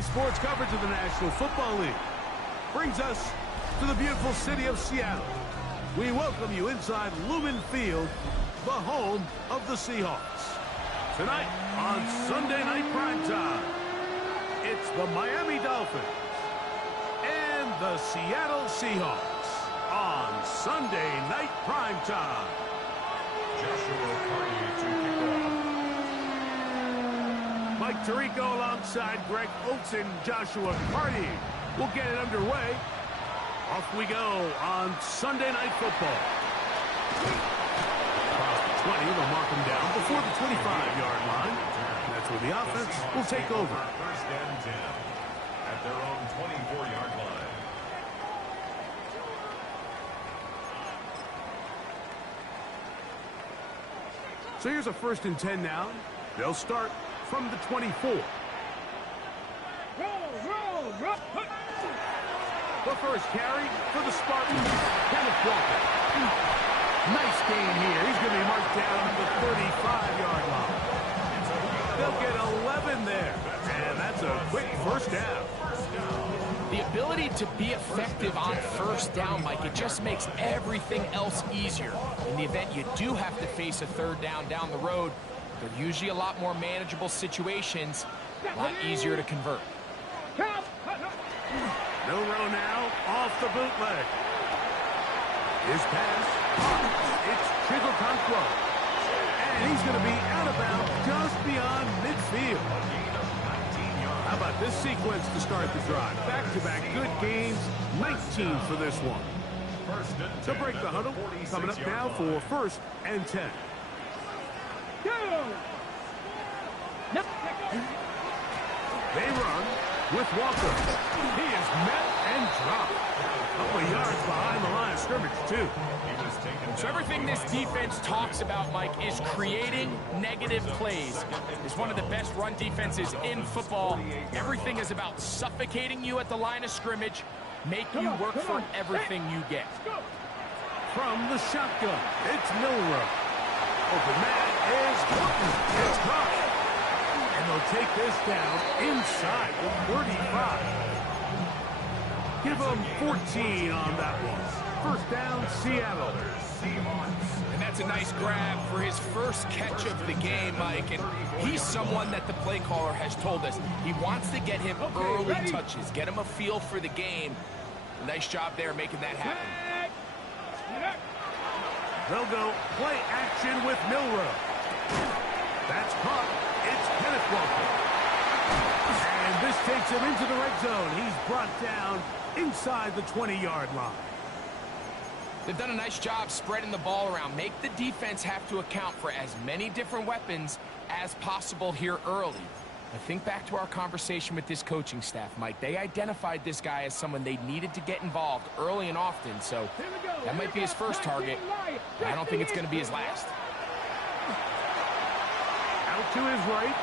Today's sports coverage of the National Football League brings us to the beautiful city of Seattle. We welcome you inside Lumen Field, the home of the Seahawks. Tonight on Sunday Night Primetime, it's the Miami Dolphins and the Seattle Seahawks on Sunday Night Primetime. Joshua Carty to kick off. Mike Tirico alongside Greg Oates and Joshua Carty will get it underway. Off we go on Sunday Night Football. Across the 20, they'll mark him down before the 25-yard line. That's where the offense will take over. First and 10 at their own 24-yard line. So here's a 1st and 10 now. They'll start from the 24. The first carry for the Spartans, Kenneth Walker. Nice game here. He's going to be marked down at the 35-yard line. They'll get 11 there. And that's a quick first down. The ability to be effective on first down, Mike, it just makes everything else easier. In the event you do have to face a third down the road, they're usually a lot more manageable situations, a lot easier to convert. Milrow now off the bootleg. His pass, it's Chigokonkwo. And he's going to be out of bounds just beyond midfield. How about this sequence to start the drive? Back-to-back good games, 19 for this one. To break the huddle, coming up now for 1st and 10. They run with Walker. He is met and dropped. A couple of yards behind the line of scrimmage, too. So everything this defense talks about, Mike, is creating negative plays. It's one of the best run defenses in football. Everything is about suffocating you at the line of scrimmage, making you work for everything you get. From the shotgun, it's Milrow. Open man is Horton. It's caught. And they'll take this down inside the 35. Give them 14 on that one. First down, Seattle. And that's a nice grab for his first catch of the game, Mike. And he's someone that the play caller has told us he wants to get him early touches, get him a feel for the game. Nice job there making that happen. They'll go play action with Milrow. That's caught. It's Kenneth Walker. And this takes him into the red zone. He's brought down inside the 20-yard line. They've done a nice job spreading the ball around. Make the defense have to account for as many different weapons as possible here early. I think back to our conversation with this coaching staff, Mike. They identified this guy as someone they needed to get involved early and often, so that might be his first target. I don't think it's going to be his last. Out to his right.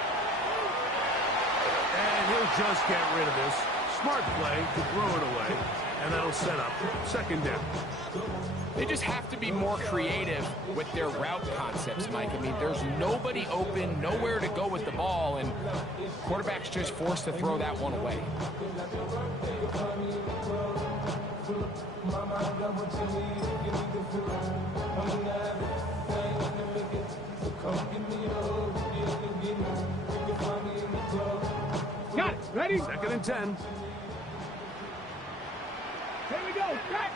And he'll just get rid of this. Smart play to throw it away. And that'll set up 2nd down. They just have to be more creative with their route concepts, Mike. I mean, there's nobody open, nowhere to go with the ball, and quarterback's just forced to throw that one away. Got it. Ready? 2nd and 10. Here we go. Back.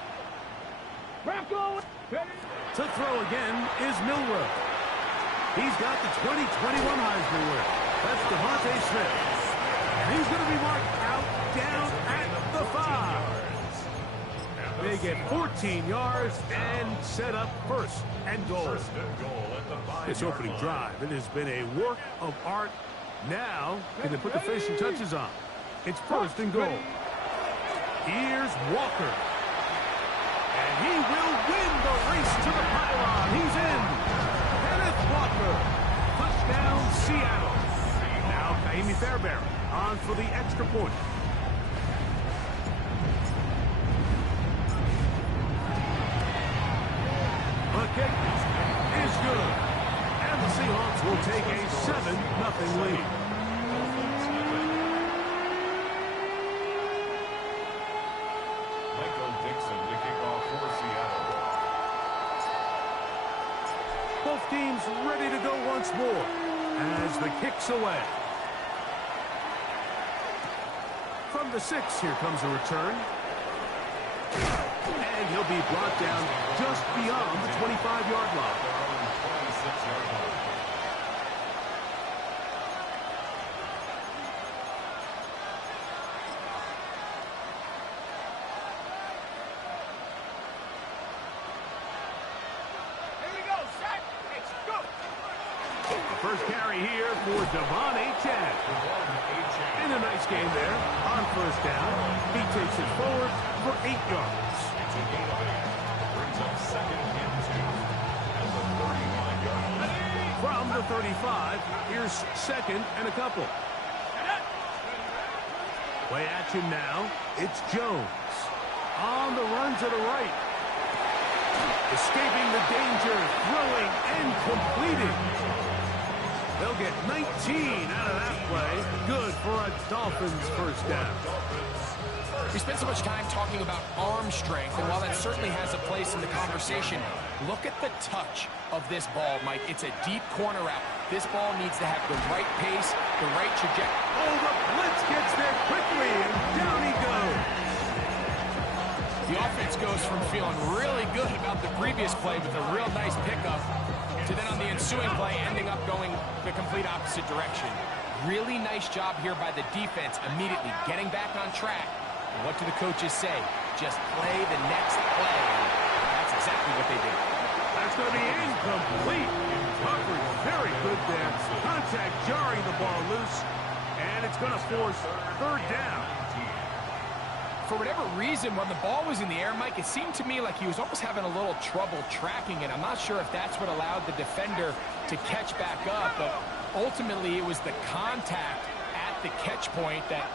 Rocco. To throw again is Milrow. He's got the 2021 Heisman winner. That's Devontae Smith. And he's going to be marked out down at the 5. They get 14 yards and set up 1st and goal. This opening drive, it has been a work of art. Now, can they put the finishing touches on? It's 1st and goal. Here's Walker. And he will win the race to the pylon. He's in. Kenneth Walker. Touchdown, Seattle. Now, Kaimi Fairbairn on for the extra point. The kick is good. And the Seahawks will take a 7-0 lead. is ready to go once more as the kick's away. From the 6, here comes a return. And he'll be brought down just beyond the 25-yard line. First carry here for BMan BMan. In a nice game there on first down. He takes it forward for 8 yards. It's a gain of 8. Brings up 2nd and 2 at the 31-yard line. From the 35, here's 2nd and a couple. Play action now. It's Jones. On the run to the right. Escaping the danger, throwing and completing. They'll get 19 out of that play. Good for a Dolphins first down. We spent so much time talking about arm strength, and while that certainly has a place in the conversation, look at the touch of this ball, Mike. It's a deep corner route. This ball needs to have the right pace, the right trajectory. Oh, the blitz gets there quickly, and down he goes. The offense goes from feeling really good about the previous play with a real nice pickup to then on the ensuing play ending up going the complete opposite direction. Really nice job here by the defense immediately getting back on track. And what do the coaches say? Just play the next play. That's exactly what they did. That's going to be incomplete. Coverage very good there. Contact jarring the ball loose, and it's going to force 3rd down. For whatever reason, when the ball was in the air, Mike, it seemed to me like he was almost having a little trouble tracking it. I'm not sure if that's what allowed the defender to catch back up, but ultimately it was the contact at the catch point that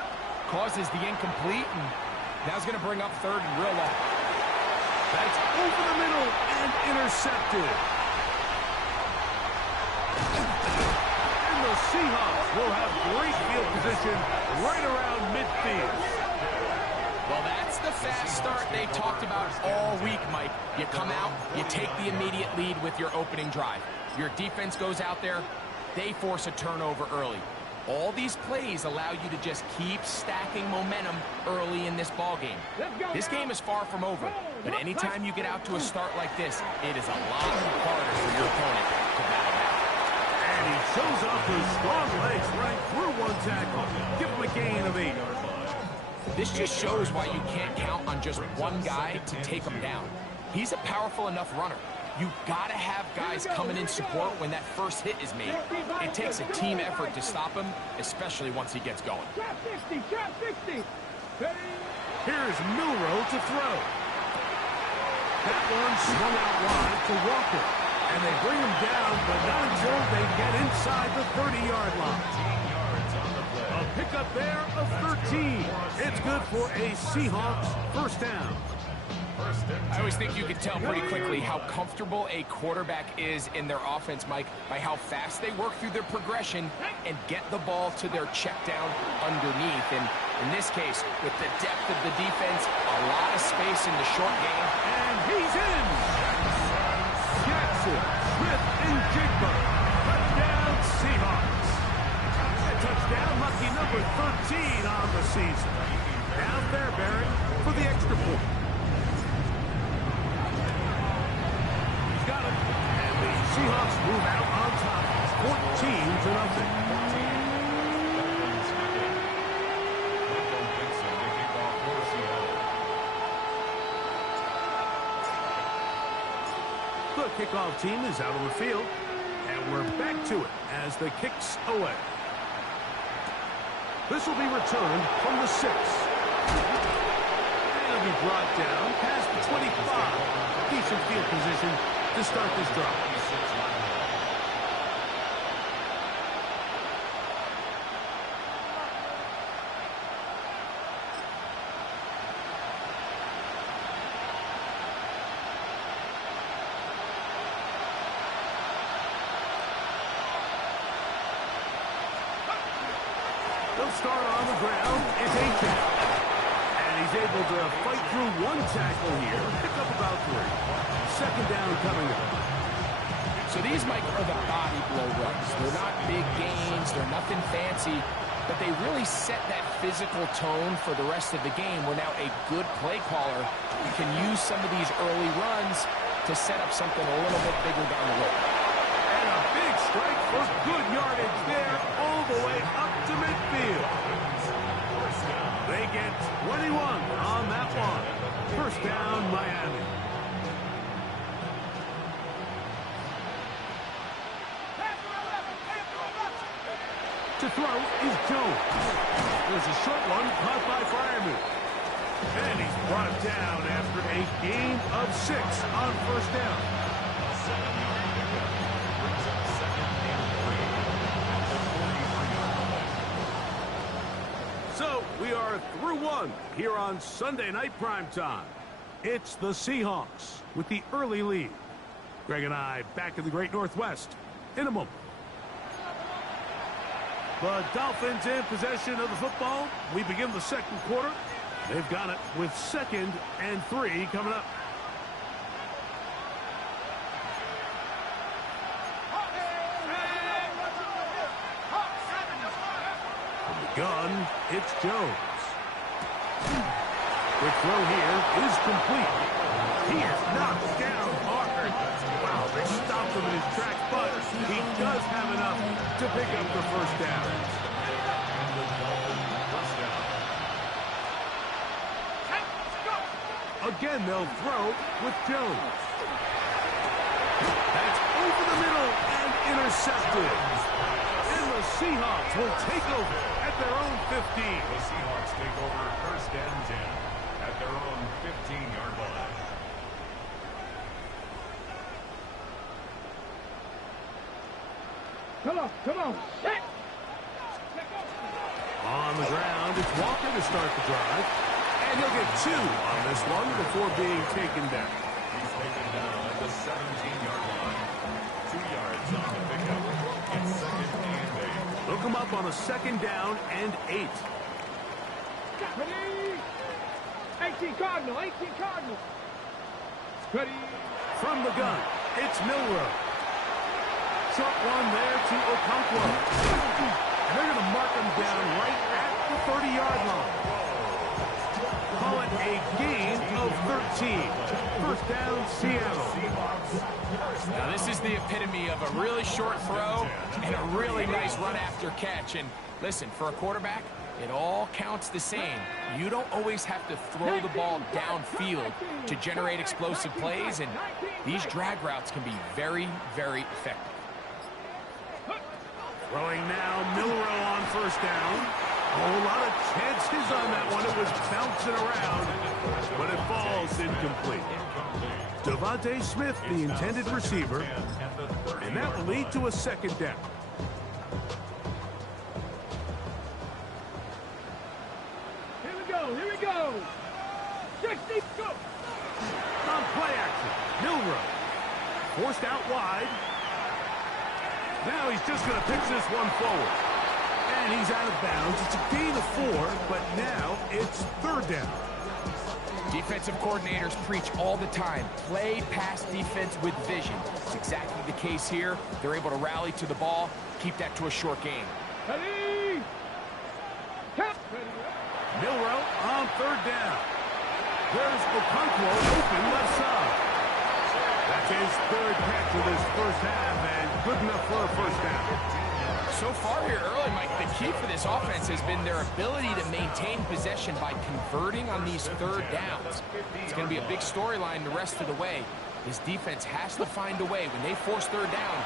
causes the incomplete, and that's going to bring up 3rd and real long. That's over the middle and intercepted. And the Seahawks will have great field position right around midfield. Well, that's the fast start they talked about all week, Mike. You come out, you take the immediate lead with your opening drive. Your defense goes out there, they force a turnover early. All these plays allow you to just keep stacking momentum early in this ball game. This game is far from over, but anytime you get out to a start like this, it is a lot harder for your opponent to battle back. And he shows off his strong legs right through one tackle. Give him a gain of 8. This just shows why you can't count on just one guy to take him down. He's a powerful enough runner. You gotta have guys coming in support when that first hit is made. It takes a team effort to stop him, especially once he gets going. Trap 60, trap 60. Here's Milrow to throw. That one swung out wide to Walker. And they bring him down, but not until they get inside the 30-yard line. A pickup there of 13. It's good for a Seahawks first down. I always think you can tell pretty quickly how comfortable a quarterback is in their offense, Mike, by how fast they work through their progression and get the ball to their check down underneath. And in this case, with the depth of the defense, a lot of space in the short game. And he's in. Jackson, Smith, and Jigba. Touchdown, Seahawks. Touchdown, lucky number 13 on the season. Now Fairbairn for the extra point. He's got it. And the Seahawks move out on top. 14-0. The kickoff team is out on the field. And we're back to it as the kick's away. This will be returned from the 6. It'll be brought down past the 25. Decent field position to start this drive. They'll start on the ground. It's A-Cat. And he's able to fight through one tackle here. Pick up about 3. Second down coming up. So these, Mike, are the body blow runs. They're not big gains, they're nothing fancy, but they really set that physical tone for the rest of the game, where now a good play caller can use some of these early runs to set up something a little bit bigger down the road. And a big strike for good yardage there, all the way up to midfield. They get 21 on that one. First down, Miami. To throw is Jones. There's a short one caught by Fireman. And he's brought down after a gain of 6 on first down. So we are through one here on Sunday Night Primetime. It's the Seahawks with the early lead. Greg and I back in the Great Northwest in a moment. The Dolphins in possession of the football. We begin the second quarter. They've got it with 2nd and 3 coming up. From the gun, it's Jones. The throw here is complete. He is knocked down hard. Wow, they stopped him in his tracks, but he does have enough to pick up the first down. Again, they'll throw with Jones. That's over the middle and intercepted. And the Seahawks will take over at their own 15. The Seahawks take over first and 10 at their own 15-yard line. Come on. Set. On the ground, it's Walker to start the drive. And he'll get 2 on this one before being taken down. He's taken down at the 17-yard line. 2 yards on the pickup. It's 2nd and 8. They'll come up on a 2nd down and 8. Ready? 18 Cardinal. Ready? From the gun, it's Milrow. Short one there to Okonkwo. And they're going to mark him down right at the 30-yard line. Call it a gain of 13. First down, Seattle. Now this is the epitome of a really short throw and a really nice run after catch. And listen, for a quarterback, it all counts the same. You don't always have to throw the ball downfield to generate explosive plays, and these drag routes can be very, very effective. Throwing now, Milrow on first down. A whole lot of chances on that one. It was bouncing around, but it falls incomplete. Devontae Smith, the intended receiver, and that will lead to a 2nd down. Here we go. 60, go. On play action, Milrow forced out wide. Now he's just going to pitch this one forward. And he's out of bounds. It's a gain of 4, but now it's 3rd down. Defensive coordinators preach all the time, play pass defense with vision. It's exactly the case here. They're able to rally to the ball, keep that to a short game. Ready? Tap. Milrow on 3rd down. There's Okonkwo open left side. That's his 3rd catch of this first half, and good enough for a first down. So far here early, Mike, the key for this offense has been their ability to maintain possession by converting on these 3rd downs. It's going to be a big storyline the rest of the way. This defense has to find a way. When they force 3rd down,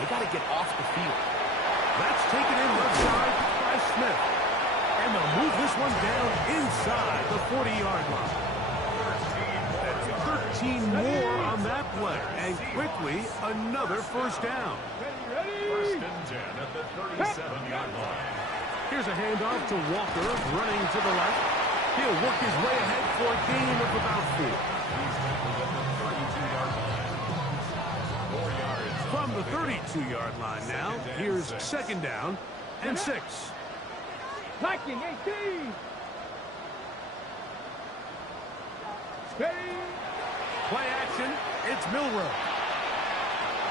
they got to get off the field. That's taken in left side by Smith. And they'll move this one down inside the 40-yard line. That's 13 more on that play. And quickly, another first down. First and 10 at the 37-yard line. Here's a handoff to Walker, running to the left. He'll work his way ahead for a gain of about 4. He's tackled at the 32-yard line. 4 yards. From the 32-yard line now, here's 2nd down and 6. Blocking 18. Ready? Play action, it's Milrow.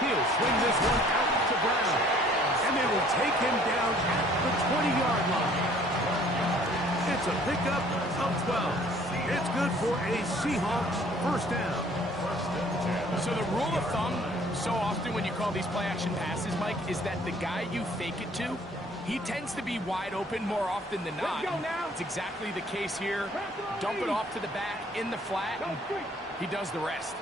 He'll swing this one out to Brown. And they will take him down at the 20-yard line. It's a pickup of 12. It's good for a Seahawks first down. So the rule of thumb, so often when you call these play-action passes, Mike, is that the guy you fake it to, he tends to be wide open more often than not. It's exactly the case here. Dump it off to the back in the flat, and he does the rest.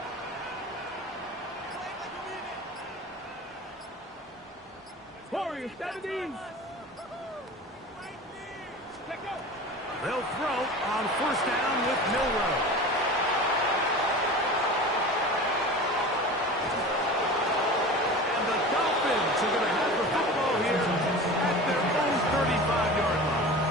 Warriors, 70. They'll throw on first down with Milroe. And the Dolphins are going to have the football here at their own 35-yard line.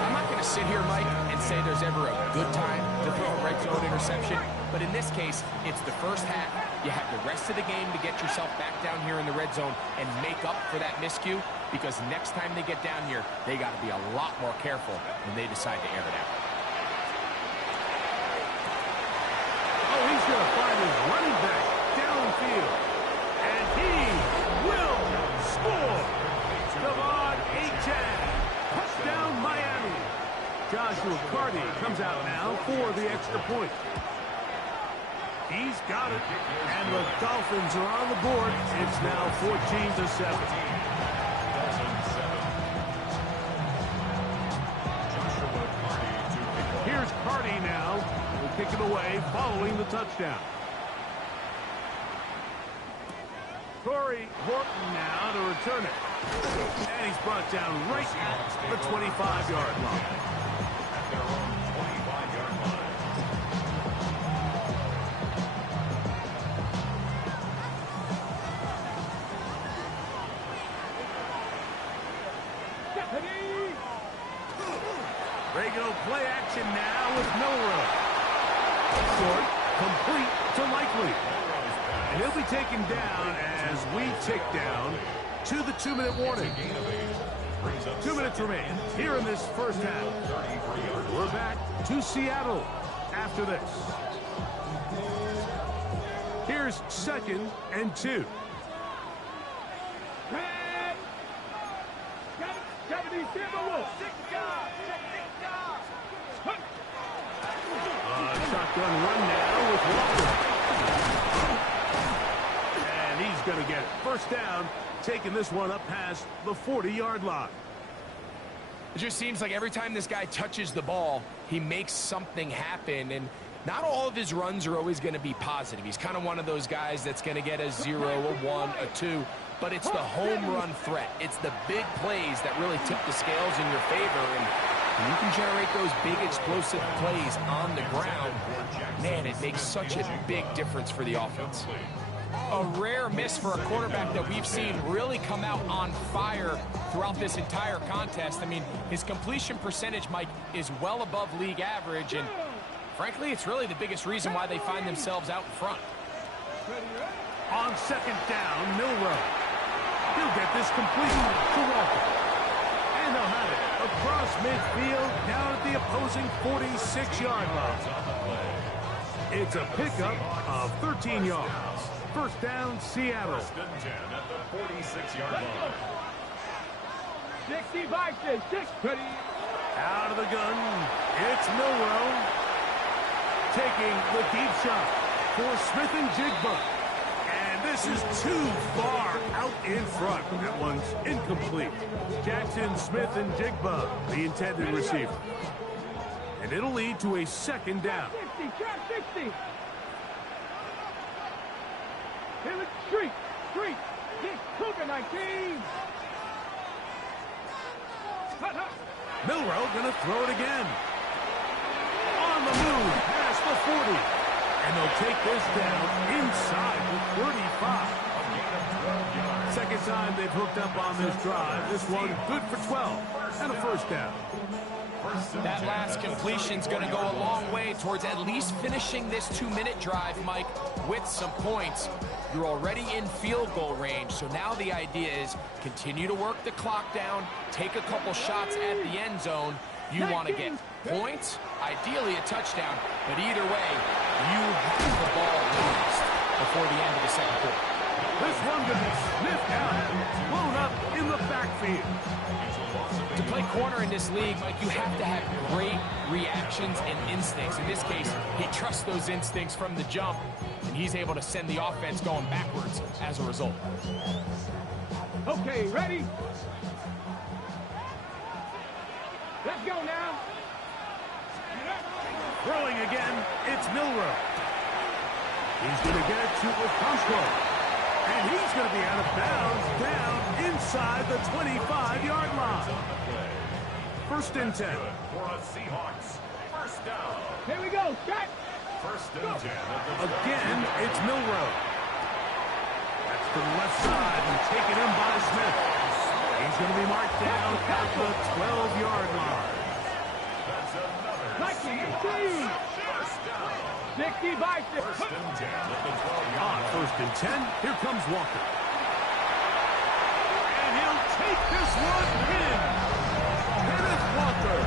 I'm not going to sit here, Mike, and say there's ever a good time to throw a red zone interception, but in this case, it's the first half. You have the rest of the game to get yourself back down here in the red zone and make up for that miscue, because next time they get down here, they got to be a lot more careful when they decide to air it out. Oh, he's going to find his running back downfield. And he will score. Devon Achane. Touchdown, Miami. Joshua Carty comes out now for the extra point. He's got it. And the Dolphins are on the board. It's now 14-7. Here's Carty now. Will kick it away following the touchdown. Corey Horton now to return it. And he's brought down right at the 25-yard line. At their own 25-yard line. Regular play action now with Milroe. Short, complete to Likely. And he'll be taken down as we tick down to the 2-minute warning. 2 minutes remain here in this first half. We're back to Seattle after this. Here's 2nd and 2. Shotgun run now with Walker. And he's going to get it. First down, taking this one up past the 40-yard line. It just seems like every time this guy touches the ball, he makes something happen, and not all of his runs are always going to be positive. He's kind of one of those guys that's going to get a 0, a 1, a 2, but it's the home run threat. It's the big plays that really tip the scales in your favor, and when you can generate those big explosive plays on the ground, man, it makes such a big difference for the offense. A rare miss for a quarterback that we've seen really come out on fire throughout this entire contest. I mean, his completion percentage, Mike, is well above league average, and frankly, it's really the biggest reason why they find themselves out in front. On second down, Milroe. He'll get this complete to Walker. And they'll have it across midfield down at the opposing 46-yard line. It's a pickup of 13 yards. First down, Seattle. First and 10 at the 46-yard line. 65, 6. Out of the gun, it's Milroe. Taking the deep shot for Smith and Jigba. And this is too far out in front. That one's incomplete. Jackson, Smith, and Jigba, the intended receiver. And it'll lead to a second down. 60, trap 60. Here it's Street. This Cougar 19. Milroe gonna throw it again. On the move, past the 40. And they'll take this down inside the 35. Second time they've hooked up on this drive. This one good for 12 and a first down. That last completion's going to go a long way towards at least finishing this 2-minute drive, Mike, with some points. You're already in field goal range, so now the idea is continue to work the clock down, take a couple shots at the end zone. You want to get points, ideally a touchdown, but either way, you have the ball lost before the end of the second quarter. This one gonna be sniffed out, blown up in the backfield. To play corner in this league, Mike, you have to have great reactions and instincts. In this case, he trusts those instincts from the jump, and he's able to send the offense going backwards as a result. Okay, ready? Let's go now. Throwing again, it's Milrow. He's going to get it to Okonkwo. And he's going to be out of bounds down inside the 25-yard line. First and 10. For a Seahawks. First down. Here we go. Shot. First and 10. Again, it's Milrow. That's to the left side and taken in by Smith. He's going to be marked down at the 12-yard line. That's another. First down. 60 by 6. First and 10 at the 12-yard On line. first and 10, here comes Walker. And he'll take this one in. Kenneth Walker.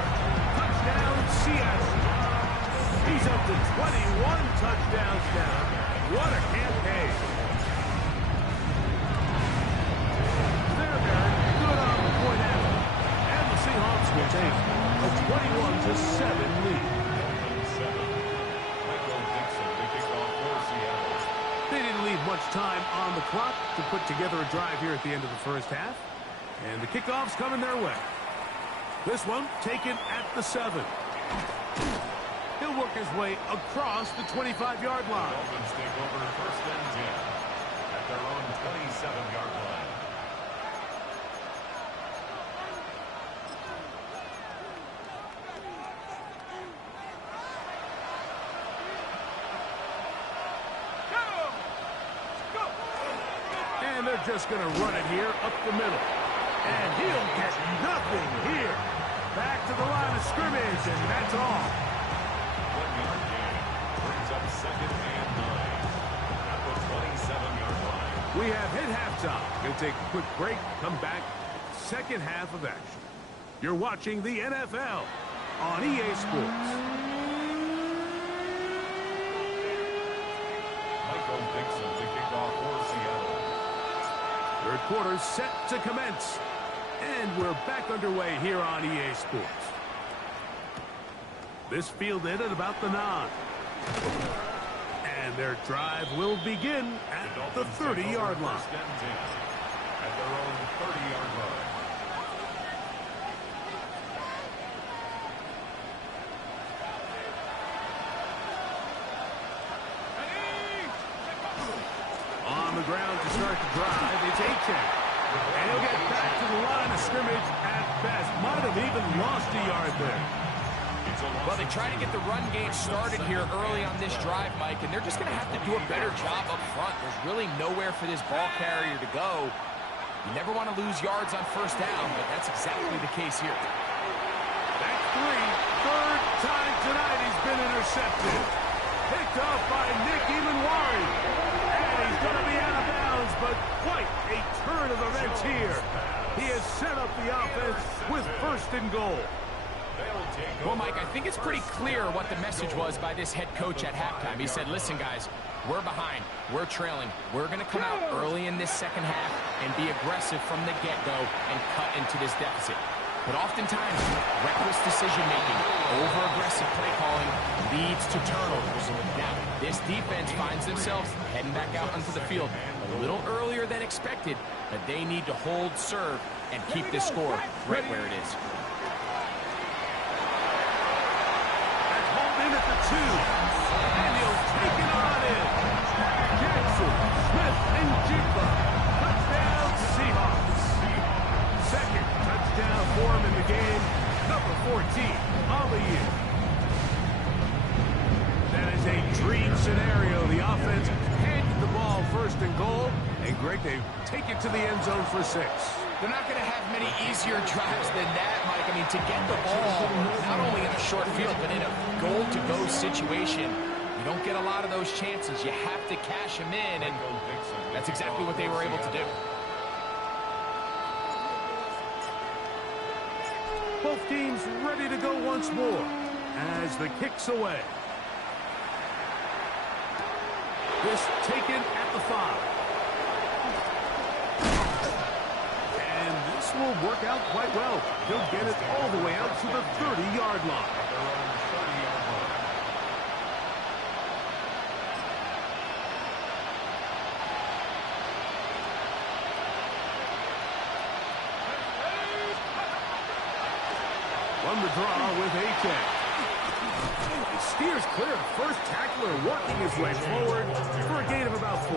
Touchdown, Seattle. He's up to 21 touchdowns now. What a campaign. They're good on the point after. And the Seahawks will take a 21-7 lead. They didn't leave much time on the clock to put together a drive here at the end of the first half. And the kickoff's coming their way. This one taken at the 7. He'll work his way across the 25-yard line. Dolphins take over first and 10 at their own 27-yard line. And they're just going to run it here up the middle. And he'll get nothing here. Back to the line of scrimmage, and that's all. 1-yard gain brings up second and 9 at the 27-yard line. We have hit halftime. Going to take a quick break, come back, second half of action. You're watching the NFL on EA Sports. Michael Dixon to kick off for Seattle. Third quarter set to commence. And we're back underway here on EA Sports. This fielded at about the 9. And their drive will begin at the 30-yard line. First and 10 at their own 30-yard line. On the ground to start the drive, it's Achane. And he'll get back to the line of scrimmage at best. Might have even lost a yard there. Well, they try to get the run game started here early on this drive, Mike, and they're just going to have to do a better job up front. There's really nowhere for this ball carrier to go. You never want to lose yards on first down, but that's exactly the case here. That's 3. Third time tonight he's been intercepted. Picked off by Nick Emanwari. And he's going to be out of bounds, but quite a turn of events here. He has set up the offense with first and goal. Well, Mike, I think it's pretty clear what the message was by this head coach at halftime. He said, listen, guys, we're behind. We're trailing. We're going to come out early in this second half and be aggressive from the get-go and cut into this deficit. But oftentimes, reckless decision-making, over-aggressive play calling leads to turnovers. Now, this defense finds themselves heading back out onto the field a little earlier than expected, but they need to hold serve and keep this score right where it is. In at the 2, and he'll take it on in. Jackson, Smith, and Jigba. Touchdown, Seahawks. Second touchdown for him in the game. Number 14 on the year. That is a dream scenario. The offense handed the ball first and goal, and Greg, they take it to the end zone for 6. They're not going to have many easier drives than that, Mike. I mean, to get the ball not only in a short field, but in a goal-to-go situation, you don't get a lot of those chances. You have to cash them in, and that's exactly what they were able to do. Both teams ready to go once more as the kick's away. This taken at the 5. will work out quite well. He'll get it all the way out to the 30-yard line. On the draw with A-Tech. He steers clear of the first tackler, working his way forward for a gain of about 4.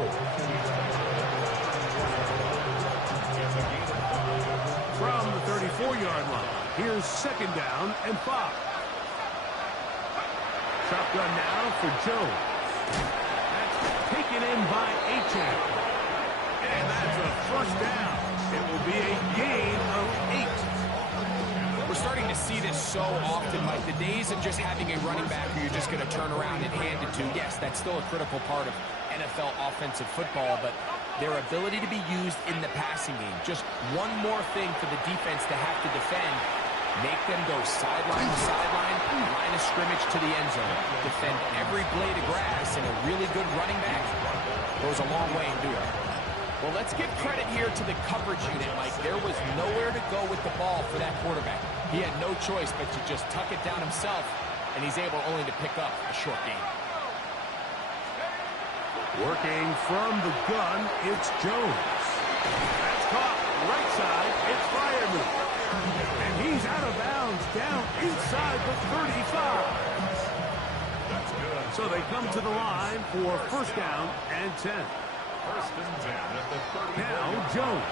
From the 34-yard line, here's 2nd down and 5. Shotgun now for Jones. That's taken in by A-Tech. And that's a 1st down. It will be a gain of 8. We're starting to see this so often, Mike. The days of just having a running back who you're just going to turn around and hand it to, yes, that's still a critical part of NFL offensive football, but their ability to be used in the passing game, just one more thing for the defense to have to defend, make them go sideline to sideline, line of scrimmage to the end zone, defend every blade of grass, and a really good running back goes a long way in doing it. Well, let's give credit here to the coverage unit, Mike. There was nowhere to go with the ball for that quarterback. He had no choice but to just tuck it down himself, and he's able only to pick up a short gain. Working from the gun, it's Jones. That's caught right side. It's Fireman. And he's out of bounds down inside the 35. That's good. So they come to the line for 1st down and 10. 1st and 10 at the 30. Now Jones.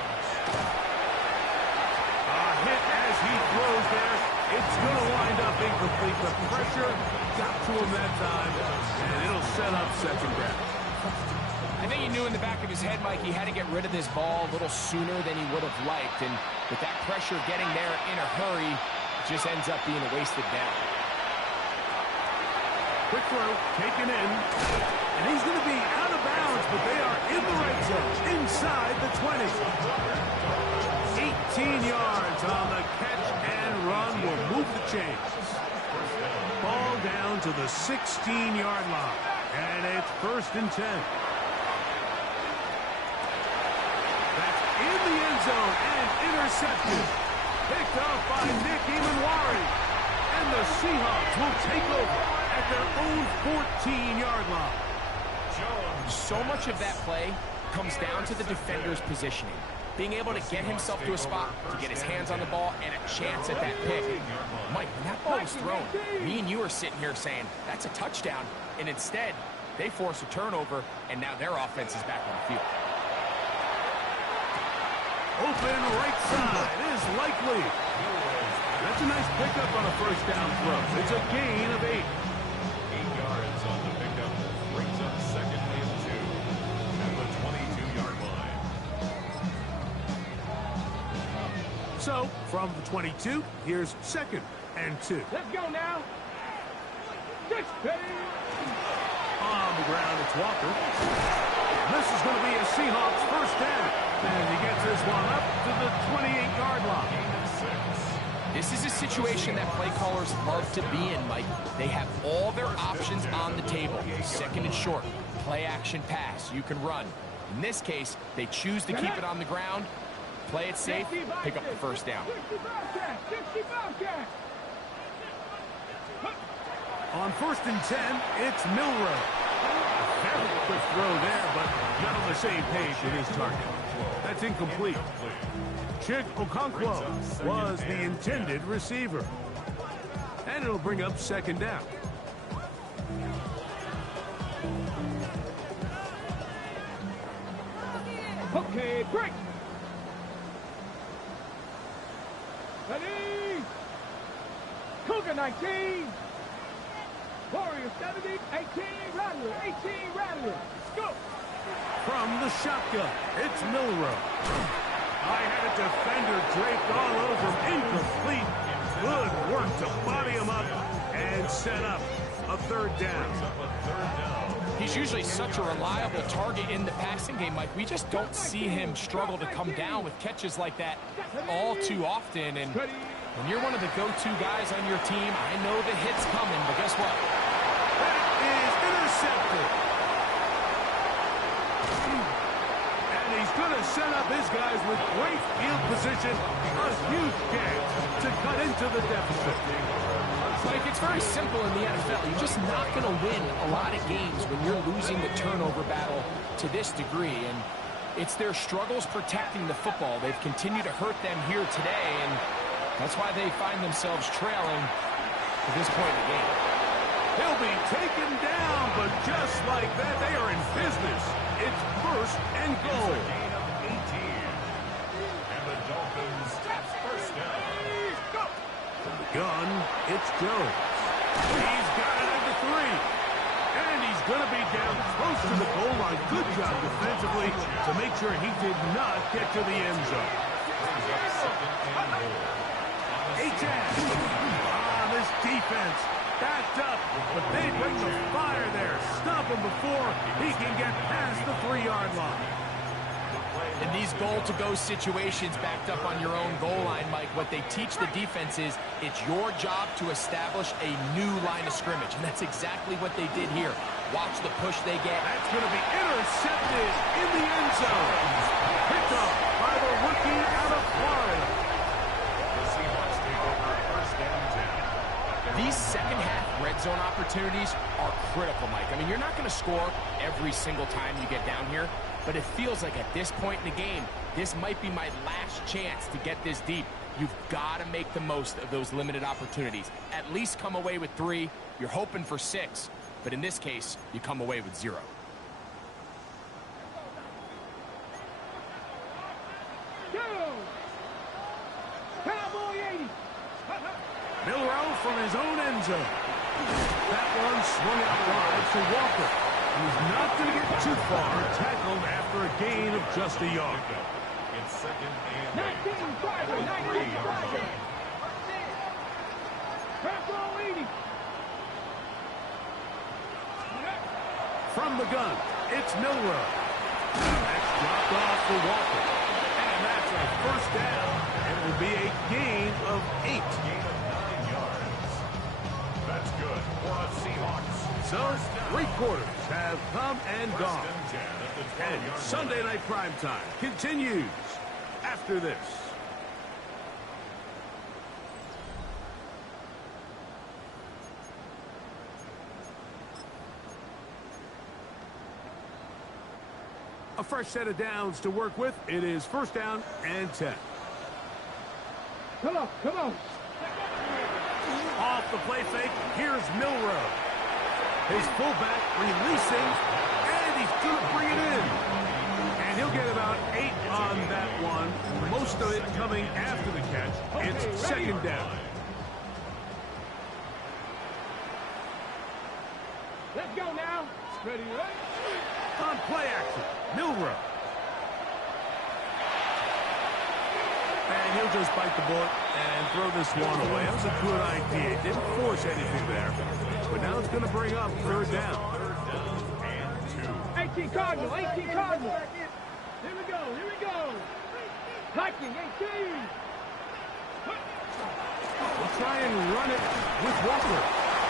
A hit as he throws there. It's going to wind up incomplete. The pressure got to him that time, and it'll set up 2nd down. I think he knew in the back of his head, Mike, he had to get rid of this ball a little sooner than he would have liked. And with that pressure getting there in a hurry, it just ends up being a wasted down. Quick throw, taken in. And he's going to be out of bounds, but they are in the red zone, inside the 20. 18 yards on the catch and run will move the chains. Ball down to the 16-yard line. And it's 1st and 10. That's in the end zone and intercepted. Picked up by Nick Emanwari. And the Seahawks will take over at their own 14-yard line. So much of that play comes down to the defender's positioning. Being able to get himself to a spot, to get his hands on the ball, and a chance at that pick. Mike, when that ball was thrown, me and you are sitting here saying, that's a touchdown. And instead, they force a turnover, and now their offense is back on the field. Open right side is likely. That's a nice pickup on a 1st down throw. It's a gain of 8. 8 yards on the pickup. Brings up 2nd and 2 at the 22-yard line. So, from the 22, here's 2nd and 2. Let's go now. 6 On the ground, it's Walker. This is going to be a Seahawks 1st down. And he gets this one up to the 28-yard line. This is a situation that play callers love to be in, Mike. They have all their options on the table. 2nd and short, play action pass, you can run. In this case, they choose to keep it on the ground, play it safe, pick up the 1st down. On 1st and 10, it's Milroe. Very quick throw there, but not on the same page with his target. That's incomplete. Chig Okonkwo was the intended receiver. And it'll bring up 2nd down. Okay, break. Ready. Cougar 19. Warrior 70. 18 Rattler. 18 Rattler. Go. From the shotgun, it's Milroe. I had a defender draped all over him. Incomplete. Good work to body him up and set up a 3rd down. He's usually such a reliable target in the passing game, Mike. We just don't see him struggle to come down with catches like that all too often. And when you're one of the go-to guys on your team, I know the hit's coming, but guess what? That is intercepted. And he's going to set up his guys with great field position huge chance to cut into the deficit. Mike, it's very simple in the NFL. You're just not going to win a lot of games when you're losing the turnover battle to this degree. And it's their struggles protecting the football. They've continued to hurt them here today, and that's why they find themselves trailing at this point in the game. He'll be taken down, but just like that, they are in business. It's first and goal. Gain of 18. And the Dolphins taps first down. From the gun, it's Jones. He's got it at the 3. And he's going to be down close to the goal line. Good job defensively to make sure he did not get to the end zone. Brings up second and goal. This defense backed up, but they bring the fire there. Stop him before he can get past the 3-yard line. In these goal-to-go situations backed up on your own goal line, Mike, what they teach the defense is it's your job to establish a new line of scrimmage, and that's exactly what they did here. Watch the push they get. That's going to be intercepted in the end zone. Picked up by the rookie out of Florida. The Seahawks take over first down 10. These second-half red zone opportunities are critical, Mike. I mean, you're not going to score every single time you get down here, but it feels like at this point in the game, this might be my last chance to get this deep. You've got to make the most of those limited opportunities. At least come away with 3. You're hoping for 6, but in this case, you come away with 0. Milrow from his own end zone. That one swung out wide to Walker. He's not going to get too far. Tackled after a gain of just a yard. It's second and 19 Driver, 19 Driver. From the gun, it's Milrow. That's dropped off for Walker. And that's a first down. It will be a gain of 8. Gain of 9 yards. That's good for the Seahawks. So, 3 quarters have come and First gone. and 10 at the 12-yard And line. Sunday Night Primetime continues after this. A fresh set of downs to work with. It is first down and 10. Come on, come on. Off the play fake, here's Milrow. His fullback releasing, and he's going to bring it in. And he'll get about 8 on that one. Most of it coming after the catch. It's second down. Let's go now. Ready, ready? On play action, Milrow. And he'll just bite the bullet and throw this one away. That was a good idea. Didn't force anything there. But now it's going to bring up third down. 18 Cardinal, 18 Cardinal. Here we go, here we go. Hiking, 18. We'll try and run it with Walker.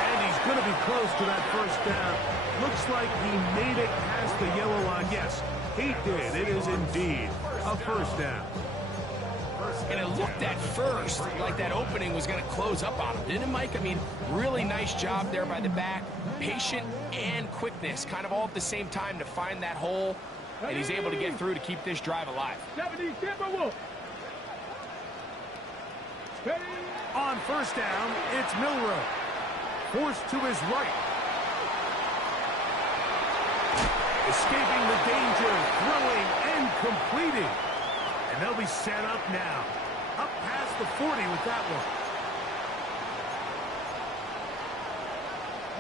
And he's going to be close to that first down. Looks like he made it past the yellow line. Yes, he did. It is indeed a first down. And it looked at first like that opening was going to close up on him, didn't it, Mike? I mean, really nice job there by the back. Patient and quickness, kind of all at the same time to find that hole. And he's able to get through to keep this drive alive. 70 Timberwolf. Steady. On first down, it's Milrow. Forced to his right. Escaping the danger, throwing and completing. And they'll be set up now. Up past the 40 with that one.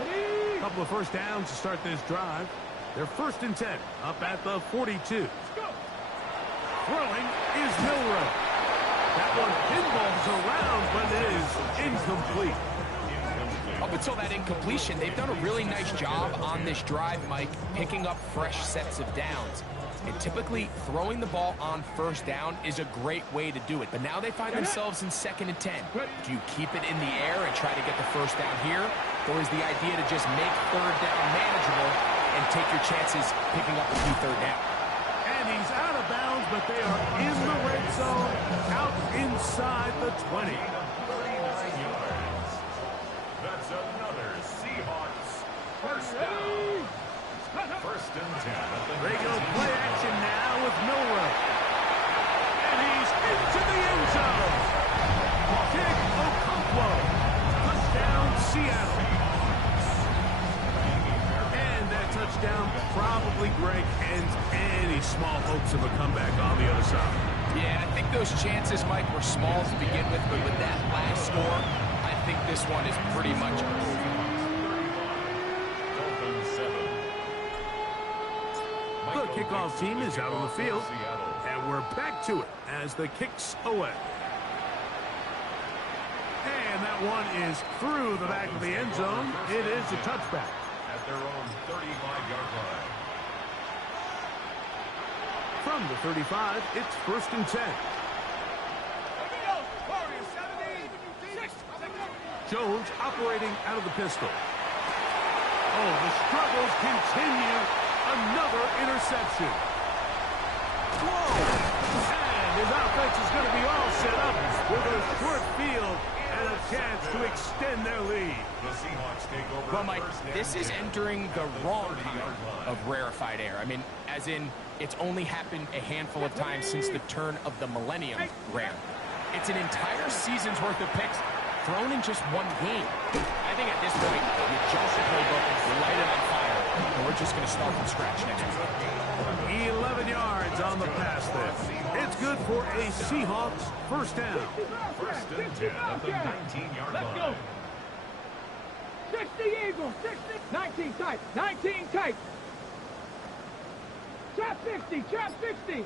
Ready. A couple of first downs to start this drive. They're first and 10, up at the 42. Let's go. Throwing is Milrow. That one pinballs around, but it is incomplete. Up until that incompletion, they've done a really nice job on this drive, Mike, picking up fresh sets of downs. And typically, throwing the ball on first down is a great way to do it. But now they find themselves in second and 10. Do you keep it in the air and try to get the first down here? Or is the idea to just make third down manageable and take your chances picking up a few third down? And And he's out of bounds, but they are in the red zone, out inside the 20. 39 yards. That's another Seahawks first down. First and 10 at the They go play action now with Milrow. And he's into the end zone. Kick Okonkwo. Touchdown, Seattle. And that touchdown probably, Greg, ends any small hopes of a comeback on the other side. Yeah, I think those chances, Mike, were small to begin with, but with that last score, I think this one is pretty much over. The kickoff team is out on the field, and we're back to it as the kick's away. And that one is through the back of the end zone. It is a touchback. At their own 35-yard line. From the 35, it's first and 10. Jones operating out of the pistol. Oh, the struggles continue. Another interception. Whoa! And his offense is going to be all set up with a short field and a chance to extend their lead. The Seahawks take over. Well, Mike, this is entering the wrong kind of rarefied air. I mean, as in, it's only happened a handful of times since the turn of the millennium rare. It's an entire season's worth of picks thrown in just one game. I think at this point, you jump the playbook, you light it on fire, and we're just going to start from scratch next week. 11 yards on the pass there. It's good for a Seahawks first down. First and 10 at the 19-yard line. 60 Eagles, 60, 19 tight, 19 tight. Trap 60, trap 60.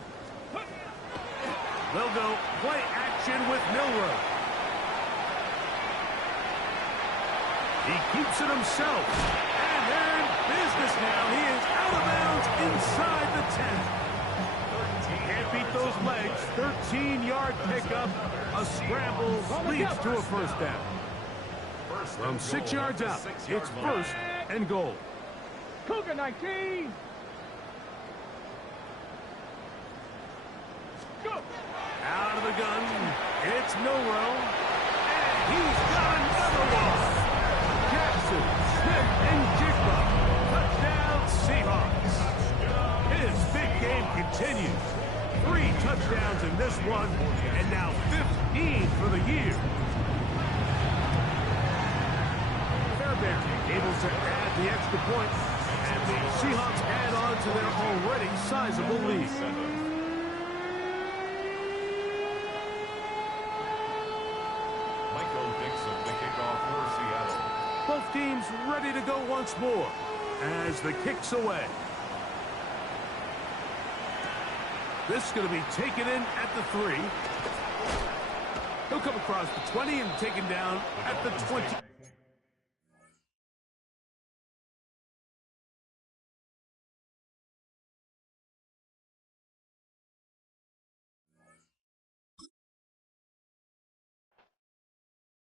They'll go play action with Milrow. He keeps it himself. And they're in business now. He is out of bounds inside the 10. Can't beat those legs. 13-yard pickup. A scramble leads to a first down. From 6 yards out, it's first and goal. Cougar 19. Go. Out of the gun, it's Milrow. And he's got another one. Jackson, Smith, and Jigba. Touchdown, Seahawks. His big game continues. 3 touchdowns in this one, and now 15 for the year. Fairbairn able to add the extra point, and the Seahawks add on to their already sizable lead. Both teams ready to go once more as the kick's away. This is going to be taken in at the 3. He'll come across the 20 and taken down at the 20.